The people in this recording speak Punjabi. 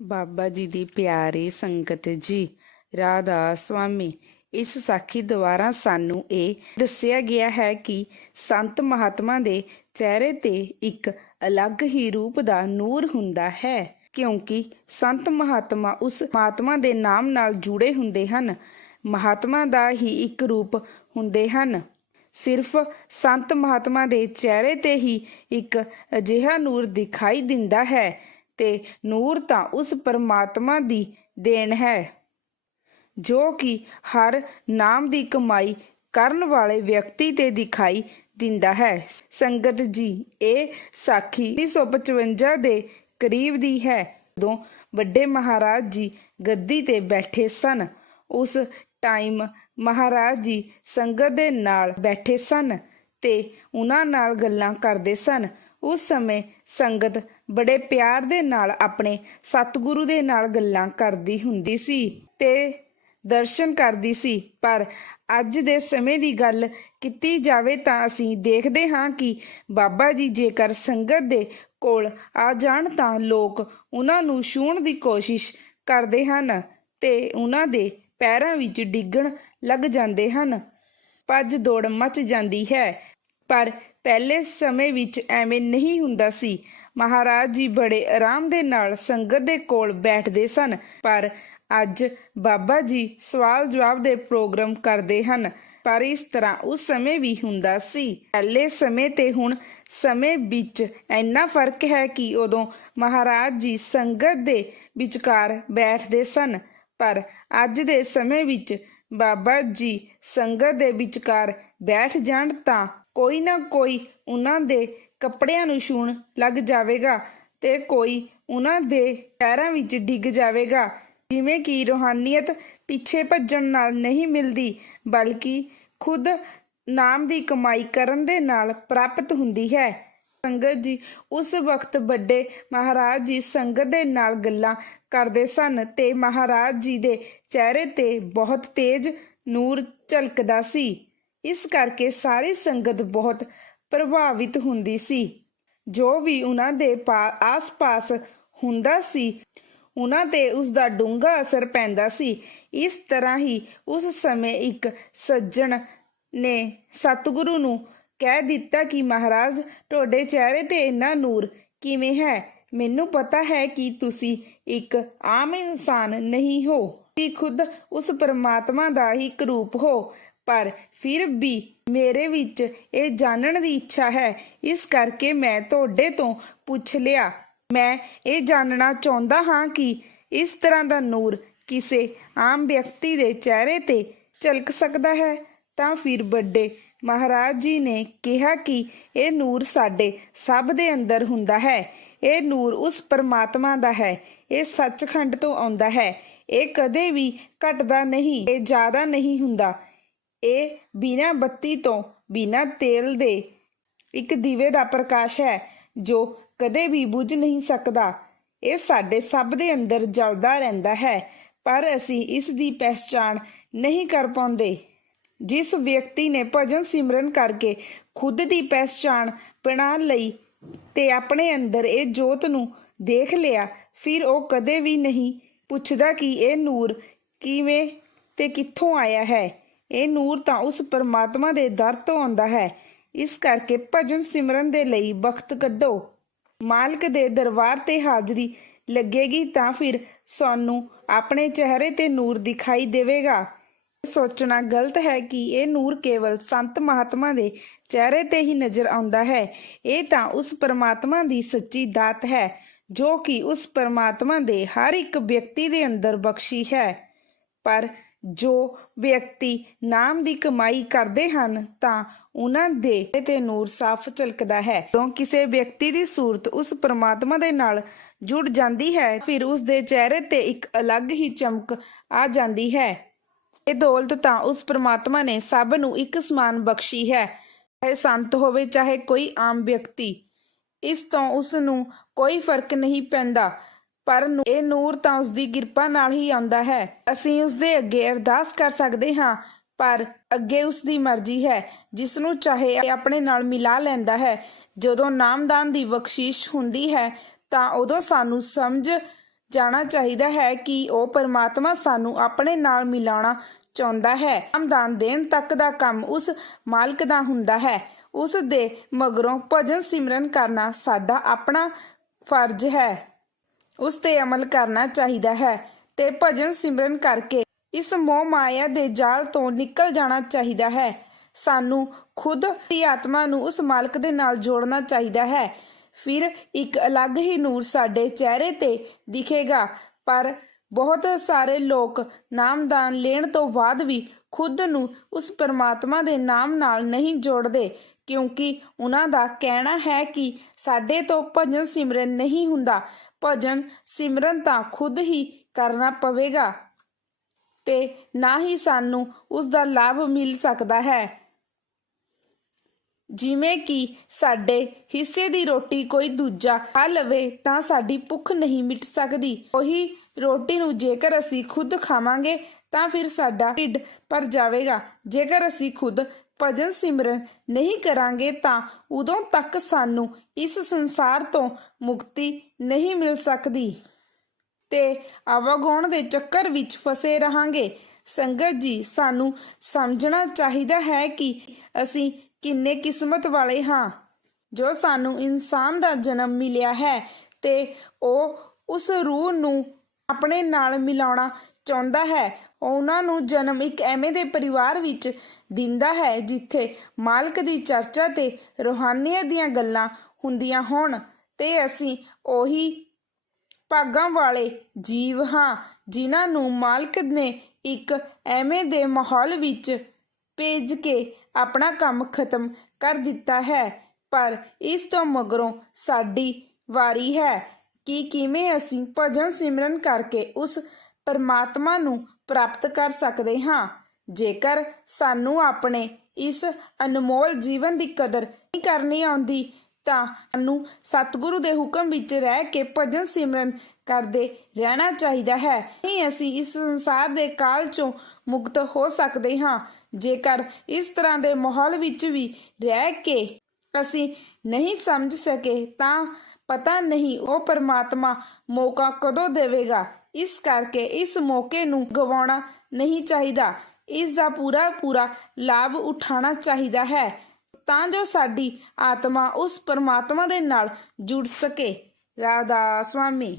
ਬਾਬਾ ਜੀ ਦੀ ਪਿਆਰੀ ਸੰਗਤ ਜੀ, ਰਾਧਾ ਸੁਆਮੀ, ਇਸ ਸਾਖੀ ਦੁਆਰਾ ਸਾਨੂੰ ਇਹ ਦੱਸਿਆ ਗਿਆ ਹੈ ਕਿ ਸੰਤ ਮਹਾਤਮਾ ਦੇ ਚਿਹਰੇ ਤੇ ਇੱਕ ਅਲੱਗ ਹੀ ਰੂਪ ਦਾ ਨੂਰ ਹੁੰਦਾ ਹੈ, ਕਿਉਂਕਿ ਸੰਤ ਮਹਾਤਮਾ ਉਸ ਮਹਾਤਮਾ ਦੇ ਨਾਮ ਨਾਲ ਜੁੜੇ ਹੁੰਦੇ ਹਨ। ਮਹਾਤਮਾ ਦਾ ਹੀ ਇੱਕ ਰੂਪ ਹੁੰਦੇ ਹਨ। ਸਿਰਫ ਸੰਤ ਮਹਾਤਮਾ ਦੇ ਚਿਹਰੇ ਤੇ ਹੀ ਇੱਕ ਅਜਿਹਾ ਨੂਰ ਦਿਖਾਈ ਦਿੰਦਾ ਹੈ ਤੇ ਨੂਰ ਤਾਂ ਉਸ ਪਰਮਾਤਮਾ ਦੀ ਦੇਣ ਹੈ। ਜੋ ਕਿ ਹਰ ਨਾਮ ਦੀ ਕਮਾਈ ਕਰਨ ਵਾਲੇ ਵਿਅਕਤੀ ਤੇ ਦਿਖਾਈ ਦਿੰਦਾ ਹੈ। ਸੰਗਤ ਜੀ, ਇਹ ਸਾਖੀ 1955 ਦੇ ਕਰੀਬ ਦੀ ਹੈ। ਜਦੋਂ ਵੱਡੇ ਮਹਾਰਾਜ ਜੀ ਗੱਦੀ ਤੇ ਬੈਠੇ ਸਨ, ਉਸ ਟਾਈਮ ਮਹਾਰਾਜ ਜੀ ਸੰਗਤ ਦੇ ਨਾਲ ਬੈਠੇ ਸਨ ਤੇ ਉਹਨਾਂ ਨਾਲ ਗੱਲਾਂ ਕਰਦੇ ਸਨ। ਉਸ ਸਮੇਂ ਸੰਗਤ ਬੜੇ ਪਿਆਰ ਦੇ ਨਾਲ ਆਪਣੇ ਸਤਿਗੁਰੂ ਦੇ ਨਾਲ ਗੱਲਾਂ ਕਰਦੀ ਹੁੰਦੀ ਸੀ ਤੇ ਦਰਸ਼ਨ ਕਰਦੀ ਸੀ। ਪਰ ਅੱਜ ਦੇ ਸਮੇਂ ਦੀ ਗੱਲ ਕੀਤੀ ਜਾਵੇ ਤਾਂ ਅਸੀਂ ਦੇਖਦੇ ਹਾਂ ਕਿ ਬਾਬਾ ਜੀ ਜੇਕਰ ਸੰਗਤ ਦੇ ਕੋਲ ਆ ਜਾਣ ਤਾਂ ਲੋਕ ਉਹਨਾਂ ਨੂੰ ਛੂਹਣ ਦੀ ਕੋਸ਼ਿਸ਼ ਕਰਦੇ ਹਨ ਤੇ ਉਹਨਾਂ ਦੇ ਪੈਰਾਂ ਵਿੱਚ ਡਿੱਗਣ ਲੱਗ ਜਾਂਦੇ ਹਨ। ਭੱਜ ਦੌੜ ਮਚ ਜਾਂਦੀ ਹੈ। ਪਰ ਪਹਿਲੇ ਸਮੇਂ ਵਿੱਚ ਐਵੇਂ ਨਹੀਂ ਹੁੰਦਾ ਸੀ। ਮਹਾਰਾਜ ਜੀ ਬੜੇ ਆਰਾਮ ਦੇ ਨਾਲ ਸੰਗਤ ਦੇ ਕੋਲ ਬੈਠਦੇ ਸਨ, ਪਰ ਅੱਜ ਬਾਬਾ ਜੀ ਸਵਾਲ ਜਵਾਬ ਦੇ ਪ੍ਰੋਗਰਾਮ ਕਰਦੇ ਹਨ। ਪਰ ਇਸ ਤਰ੍ਹਾਂ ਉਸ ਸਮੇਂ ਵੀ ਹੁੰਦਾ ਸੀ। ਪਹਿਲੇ ਸਮੇਂ ਤੇ ਹੁਣ ਸਮੇਂ ਵਿੱਚ ਇੰਨਾ ਫ਼ਰਕ ਹੈ ਕਿ ਉਦੋਂ ਮਹਾਰਾਜ ਜੀ ਸੰਗਤ ਦੇ ਵਿਚਕਾਰ ਬੈਠਦੇ ਸਨ, ਪਰ ਅੱਜ ਦੇ ਸਮੇਂ ਵਿੱਚ ਬਾਬਾ ਜੀ ਸੰਗਤ ਦੇ ਵਿਚਕਾਰ ਬੈਠ ਜਾਣ ਤਾਂ ਕੋਈ ਨਾ ਕੋਈ ਉਹਨਾਂ ਦੇ ਕੱਪੜਿਆਂ ਨੂੰ ਛੂਣ ਲੱਗ ਜਾਵੇਗਾ ਤੇ ਕੋਈ ਉਹਨਾਂ ਦੇ ਪੈਰਾਂ ਵਿੱਚ ਡਿੱਗ ਜਾਵੇਗਾ। ਜਿਵੇਂ ਕਿ ਰੋਹਾਨੀਅਤ ਪਿੱਛੇ ਭੱਜਣ ਨਾਲ ਨਹੀਂ ਮਿਲਦੀ, ਬਲਕਿ ਖੁਦ ਨਾਮ ਦੀ ਕਮਾਈ ਕਰਨ ਦੇ ਨਾਲ ਪ੍ਰਾਪਤ ਹੁੰਦੀ ਹੈ। ਸੰਗਤ ਜੀ ਉਸ ਵਕਤ ਵੱਡੇ ਮਹਾਰਾਜ ਜੀ ਸੰਗਤ ਦੇ ਨਾਲ ਗੱਲਾਂ ਕਰਦੇ ਸਨ ਤੇ ਮਹਾਰਾਜ ਜੀ ਦੇ ਚਿਹਰੇ ਤੇ ਬਹੁਤ ਤੇਜ਼ ਨੂਰ ਝਲਕਦਾ ਸੀ। ਇਸ ਕਰਕੇ ਸਾਰੀ ਸੰਗਤ ਬਹੁਤ ਪ੍ਰਭਾਵਿਤ ਹੁੰਦੀ ਸੀ। ਜੋ ਵੀ ਉਹਨਾਂ ਦੇ ਆਸ-ਪਾਸ ਹੁੰਦਾ ਸੀ, ਉਹਨਾਂ ਤੇ ਉਸ ਦਾ ਡੂੰਘਾ ਅਸਰ ਪੈਂਦਾ ਸੀ। ਇਸ ਤਰ੍ਹਾਂ ਹੀ ਉਸ ਸਮੇਂ ਇੱਕ ਸੱਜਣ ਨੇ ਸਤਿਗੁਰੂ ਨੂੰ ਕਹਿ ਦਿੱਤਾ ਕਿ, ਮਹਾਰਾਜ, ਤੁਹਾਡੇ ਚਿਹਰੇ ਤੇ ਇੰਨਾ ਨੂਰ ਕਿਵੇਂ ਹੈ? ਮੈਨੂੰ ਪਤਾ ਹੈ ਕਿ ਤੁਸੀਂ ਇੱਕ ਆਮ ਇਨਸਾਨ ਨਹੀਂ ਹੋ। ਤੁਸੀਂ ਖੁਦ ਉਸ ਪਰਮਾਤਮਾ ਦਾ ਹੀ ਇੱਕ ਰੂਪ ਹੋ। ਪਰ ਫਿਰ ਵੀ ਮੇਰੇ ਵਿੱਚ ਇਹ ਜਾਣਨ ਦੀ ਇੱਛਾ ਹੈ। ਇਸ ਕਰਕੇ ਮੈਂ ਤੁਹਾਡੇ ਤੋਂ ਪੁੱਛ ਲਿਆ। ਮੈਂ ਇਹ ਜਾਣਨਾ ਚਾਹੁੰਦਾ ਹਾਂ ਕਿ ਇਸ ਤਰ੍ਹਾਂ ਦਾ ਨੂਰ ਕਿਸੇ ਆਮ ਵਿਅਕਤੀ ਦੇ ਚਿਹਰੇ ਤੇ ਝਲਕ ਸਕਦਾ ਹੈ। ਤਾਂ ਫਿਰ ਵੱਡੇ ਮਹਾਰਾਜ ਜੀ ਨੇ ਕਿਹਾ ਕਿ ਇਹ ਨੂਰ ਸਾਡੇ ਸਭ ਦੇ ਅੰਦਰ ਹੁੰਦਾ ਹੈ। ਇਹ ਨੂਰ ਉਸ ਪਰਮਾਤਮਾ ਦਾ ਹੈ। ਇਹ ਸੱਚਖੰਡ ਤੋਂ ਆਉਂਦਾ ਹੈ। ਇਹ ਕਦੇ ਵੀ ਘਟਦਾ ਨਹੀਂ, ਇਹ ਜ਼ਿਆਦਾ ਨਹੀਂ ਹੁੰਦਾ। ਇਹ ਬਿਨਾ ਬੱਤੀ ਤੋਂ, ਬਿਨਾ ਤੇਲ ਦੇ ਇੱਕ ਦੀਵੇ ਦਾ ਪ੍ਰਕਾਸ਼ ਹੈ, ਜੋ ਕਦੇ ਵੀ ਬੁਝ ਨਹੀਂ ਸਕਦਾ। ਇਹ ਸਾਡੇ ਸਭ ਦੇ ਅੰਦਰ ਜਲਦਾ ਰਹਿੰਦਾ ਹੈ, ਪਰ ਅਸੀਂ ਇਸ ਦੀ ਪਹਿਚਾਣ ਨਹੀਂ ਕਰ ਪਾਉਂਦੇ। ਜਿਸ ਵਿਅਕਤੀ ਨੇ ਭਜਨ ਸਿਮਰਨ ਕਰਕੇ ਖੁਦ ਦੀ ਪਹਿਚਾਣ ਬਣਾ ਲਈ ਤੇ ਆਪਣੇ ਅੰਦਰ ਇਹ ਜੋਤ ਨੂੰ ਦੇਖ ਲਿਆ, ਫਿਰ ਉਹ ਕਦੇ ਵੀ ਨਹੀਂ ਪੁੱਛਦਾ ਕਿ ਇਹ ਨੂਰ ਕਿਵੇਂ ਤੇ ਕਿੱਥੋਂ ਆਇਆ ਹੈ। ਇਹ ਨੂਰ ਤਾਂ ਉਸ ਪਰਮਾਤਮਾ ਦੇ ਦਰ ਤੋਂ ਆਉਂਦਾ ਹੈ। ਇਸ ਕਰਕੇ ਭਜਨ ਸਿਮਰਨ ਦੇ ਲਈ ਵਕਤ ਕੱਢੋ। ਮਾਲਕ ਦੇ ਦਰਬਾਰ ਤੇ ਹਾਜ਼ਰੀ ਲੱਗੇਗੀ ਤਾਂ ਫਿਰ ਸਾਨੂੰ ਆਪਣੇ ਚਿਹਰੇ ਤੇ ਨੂਰ ਦਿਖਾਈ ਦੇਵੇਗਾ। ਸੋਚਣਾ ਗਲਤ ਹੈ ਕਿ ਇਹ ਨੂਰ ਕੇਵਲ ਸੰਤ ਮਹਾਤਮਾ ਦੇ ਚਿਹਰੇ ਤੇ ਹੀ ਨਜ਼ਰ ਆਉਂਦਾ ਹੈ। ਇਹ ਤਾਂ ਉਸ ਪਰਮਾਤਮਾ ਦੀ ਸੱਚੀ ਦਾਤ ਹੈ, ਜੋ ਕਿ ਉਸ ਪਰਮਾਤਮਾ ਦੇ ਹਰ ਇੱਕ ਵਿਅਕਤੀ ਦੇ ਅੰਦਰ ਬਖਸ਼ੀ ਹੈ। ਪਰ ਜੋ ਵਿਅਕਤੀ ਨਾਮ ਦੀ ਕਮਾਈ ਕਰਦੇ ਹਨ, ਤਾਂ ਉਹਨਾਂ ਦੇ ਤੇ ਨੂਰ ਸਾਫ਼ ਝਲਕਦਾ ਹੈ। ਜਦੋਂ ਕਿਸੇ ਵਿਅਕਤੀ ਦੀ ਸੂਰਤ ਉਸ ਪਰਮਾਤਮਾ ਦੇ ਨਾਲ ਜੁੜ ਜਾਂਦੀ ਹੈ, ਫਿਰ ਉਸ ਦੇ ਚਿਹਰੇ ਤੇ ਇੱਕ ਅਲੱਗ ਹੀ ਚਮਕ ਆ ਜਾਂਦੀ ਹੈ। ਇਹ ਦੌਲਤ ਤਾਂ ਉਸ ਪਰਮਾਤਮਾ ਨੇ ਸਭ ਨੂੰ ਇੱਕ ਸਮਾਨ ਬਖਸ਼ੀ ਹੈ। ਚਾਹੇ ਸੰਤ ਹੋਵੇ, ਚਾਹੇ ਕੋਈ ਆਮ ਵਿਅਕਤੀ, ਇਸ ਤੋਂ ਉਸ ਨੂੰ ਕੋਈ ਫ਼ਰਕ ਨਹੀਂ ਪੈਂਦਾ। ਪਰ ਇਹ ਨੂਰ ਤਾਂ ਉਸ ਦੀ ਕਿਰਪਾ ਨਾਲ ਹੀ ਆਉਂਦਾ ਹੈ। ਅਸੀਂ ਉਸ ਦੇ ਅੱਗੇ ਅਰਦਾਸ ਕਰ ਸਕਦੇ ਹਾਂ, ਪਰ ਅੱਗੇ ਉਸ ਦੀ ਮਰਜ਼ੀ ਹੈ ਜਿਸ ਨੂੰ ਚਾਹੇ ਆਪਣੇ ਨਾਲ ਮਿਲਾ ਲੈਂਦਾ ਹੈ। ਜਦੋਂ ਨਾਮਦਾਨ ਦੀ ਬਖਸ਼ਿਸ਼ ਹੁੰਦੀ ਹੈ, ਤਾਂ ਉਦੋਂ ਸਾਨੂੰ ਸਮਝ ਜਾਣਾ ਚਾਹੀਦਾ ਹੈ ਕਿ ਉਹ ਪਰਮਾਤਮਾ ਸਾਨੂੰ ਆਪਣੇ ਨਾਲ ਮਿਲਾਉਣਾ ਚਾਹੁੰਦਾ ਹੈ। ਨਾਮਦਾਨ ਦੇਣ ਤੱਕ ਦਾ ਕੰਮ ਉਸ ਮਾਲਕ ਦਾ ਹੁੰਦਾ ਹੈ। ਉਸ ਦੇ ਮਗਰੋਂ ਭਜਨ ਸਿਮਰਨ ਕਰਨਾ ਸਾਡਾ ਆਪਣਾ ਫਰਜ਼ ਹੈ। ਉਸ ਤੇ ਅਮਲ ਕਰਨਾ ਚਾਹੀਦਾ ਹੈ ਤੇ ਭਜਨ ਸਿਮਰਨ ਕਰਕੇ ਇਸ ਮੋਹ ਮਾਇਆ ਦੇ ਜਾਲ ਤੋਂ ਨਿਕਲ ਜਾਣਾ ਚਾਹੀਦਾ ਹੈ। ਸਾਨੂੰ ਖੁਦ ਦੀ ਆਤਮਾ ਨੂੰ ਉਸ ਮਾਲਕ ਦੇ ਨਾਲ ਜੋੜਨਾ ਚਾਹੀਦਾ ਹੈ। ਫਿਰ ਇੱਕ ਅਲੱਗ ਹੀ ਨੂਰ ਸਾਡੇ ਚਿਹਰੇ ਤੇ ਦਿਖੇਗਾ। ਪਰ ਬਹੁਤ ਸਾਰੇ ਲੋਕ ਨਾਮਦਾਨ ਲੈਣ ਤੋਂ ਬਾਅਦ ਵੀ ਖੁਦ ਨੂੰ ਉਸ ਪਰਮਾਤਮਾ ਦੇ ਨਾਮ ਨਾਲ ਨਹੀਂ ਜੋੜਦੇ, ਕਿਉਂਕਿ ਉਹਨਾਂ ਦਾ ਕਹਿਣਾ ਹੈ ਕਿ ਸਾਡੇ ਤੋਂ ਭਜਨ ਸਿਮਰਨ ਨਹੀਂ ਹੁੰਦਾ। ਭਜਨ ਸਿਮਰਨ ਤਾਂ ਖੁਦ ਹੀ ਕਰਨਾ ਪਵੇਗਾ ਤੇ ਨਾ ਹੀ ਸਾਨੂੰ ਉਸ ਦਾ ਲਾਭ ਮਿਲ ਸਕਦਾ ਹੈ। ਜਿਵੇਂ ਕਿ ਸਾਡੇ ਹਿੱਸੇ ਦੀ ਰੋਟੀ ਕੋਈ ਦੂਜਾ ਖਾ ਲਵੇ ਤਾਂ ਸਾਡੀ ਭੁੱਖ ਨਹੀਂ ਮਿਟ ਸਕਦੀ। ਉਹੀ ਰੋਟੀ ਨੂੰ ਜੇਕਰ ਅਸੀਂ ਖੁਦ ਖਾਵਾਂਗੇ ਤਾਂ ਫਿਰ ਸਾਡਾ ਢਿੱਡ ਭਰ ਜਾਵੇਗਾ। ਜੇਕਰ ਅਸੀਂ ਖੁਦ ਭਜਨ ਸਿਮਰਨ ਨਹੀਂ ਕਰਾਂਗੇ ਤਾਂ ਉਦੋਂ ਤੱਕ ਸਾਨੂੰ ਇਸ ਸੰਸਾਰ ਤੋਂ ਮੁਕਤੀ ਨਹੀਂ ਮਿਲ ਸਕਦੀ। ਤੇ ਆਵਾਗਾਉਣ ਦੇ ਚੱਕਰ ਵਿੱਚ ਫਸੇ ਰਹਾਂਗੇ। ਸੰਗਤ ਜੀ, ਸਾਨੂੰ ਸਮਝਣਾ ਚਾਹੀਦਾ ਹੈ ਕਿ ਅਸੀਂ ਕਿੰਨੇ ਕਿਸਮਤ ਵਾਲੇ ਹਾਂ। ਜੋ ਸਾਨੂੰ ਇਨਸਾਨ ਦਾ ਜਨਮ ਮਿਲਿਆ ਹੈ ਤੇ ਉਹ ਉਸ ਰੂਹ ਨੂੰ ਆਪਣੇ ਨਾਲ ਮਿਲਾਉਣਾ ਚਾਹੁੰਦਾ ਹੈ। ਉਹਨਾਂ ਨੂੰ ਜਨਮ ਇੱਕ ਐਵੇਂ ਦੇ ਪਰਿਵਾਰ ਵਿੱਚ ਦਿੰਦਾ ਹੈ, ਜਿੱਥੇ ਮਾਲਕ ਦੀ ਚਰਚਾ ਤੇ ਰੋਹਾਨੀਅਤ ਦੀਆਂ ਗੱਲਾਂ ਹੁੰਦੀਆਂ ਹੋਣ। ਤੇ ਅਸੀਂ ਉਹੀ ਭਾਗਾਂ ਵਾਲੇ ਜੀਵ ਹਾਂ, ਜਿਨ੍ਹਾਂ ਨੂੰ ਮਾਲਕ ਨੇ ਇੱਕ ਐਵੇਂ ਦੇ ਮਾਹੌਲ ਵਿੱਚ ਭੇਜ ਕੇ ਆਪਣਾ ਕੰਮ ਖਤਮ ਕਰ ਦਿੱਤਾ ਹੈ। ਪਰ ਇਸ ਤੋਂ ਮਗਰੋਂ ਸਾਡੀ ਵਾਰੀ ਹੈ ਕਿ ਕਿਵੇਂ ਅਸੀਂ ਭਜਨ ਸਿਮਰਨ ਕਰਕੇ ਉਸ ਪਰਮਾਤਮਾ ਨੂੰ ਪ੍ਰਾਪਤ ਕਰ ਸਕਦੇ ਹਾਂ। ਜੇਕਰ ਸਾਨੂੰ ਆਪਣੇ ਇਸ ਅਨਮੋਲ ਜੀਵਨ ਦੀ ਕਦਰ ਨਹੀਂ ਕਰਨੀ ਆਉਂਦੀ, ਤਾਂ ਸਾਨੂੰ ਸਤਿਗੁਰੂ ਦੇ ਹੁਕਮ ਵਿੱਚ ਰਹਿ ਕੇ ਭਜਨ ਸਿਮਰਨ ਕਰਦੇ ਰਹਿਣਾ ਚਾਹੀਦਾ ਹੈ। ਨਹੀਂ ਅਸੀਂ ਇਸ ਸੰਸਾਰ ਦੇ ਕਾਲ ਚੋਂ ਮੁਕਤ ਹੋ ਸਕਦੇ ਹਾਂ। ਜੇਕਰ ਇਸ ਤਰ੍ਹਾਂ ਦੇ ਮਾਹੌਲ ਵਿੱਚ ਵੀ ਰਹਿ ਕੇ ਅਸੀਂ ਨਹੀਂ ਸਮਝ ਸਕੇ, ਤਾਂ ਪਤਾ ਨਹੀਂ ਉਹ ਪਰਮਾਤਮਾ ਮੌਕਾ ਕਦੋਂ ਦੇਵੇਗਾ। ਇਸ ਕਰਕੇ ਇਸ ਮੌਕੇ ਨੂੰ ਗਵਾਉਣਾ ਨਹੀਂ ਚਾਹੀਦਾ। ਇਸ ਦਾ ਪੂਰਾ ਪੂਰਾ ਲਾਭ ਉਠਾਉਣਾ ਚਾਹੀਦਾ ਹੈ। ਤਾਂ ਜੋ ਸਾਡੀ ਆਤਮਾ ਉਸ ਪਰਮਾਤਮਾ ਦੇ ਨਾਲ ਜੁੜ ਸਕੇ। ਰਾਧਾ ਸੁਆਮੀ